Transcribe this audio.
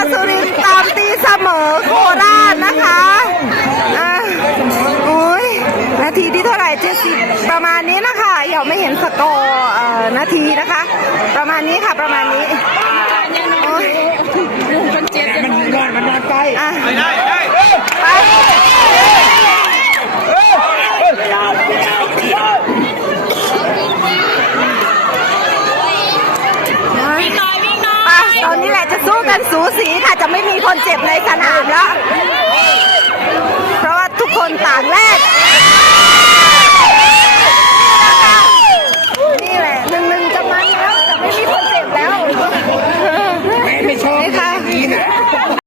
วัสุรินตามตีเสมอโคราชนะคะอะอุ้ยนาทีที่เท่าไหร่เจ็ดสิบประมาณนี้นะคะยังไม่เห็นสกอร์เอ่อนาทีนะคะ ประมาณนี้ค่ะประมาณนี้ จะสู้กันสูสีค่ะ จะไม่มีคนเจ็บในสนามแล้ว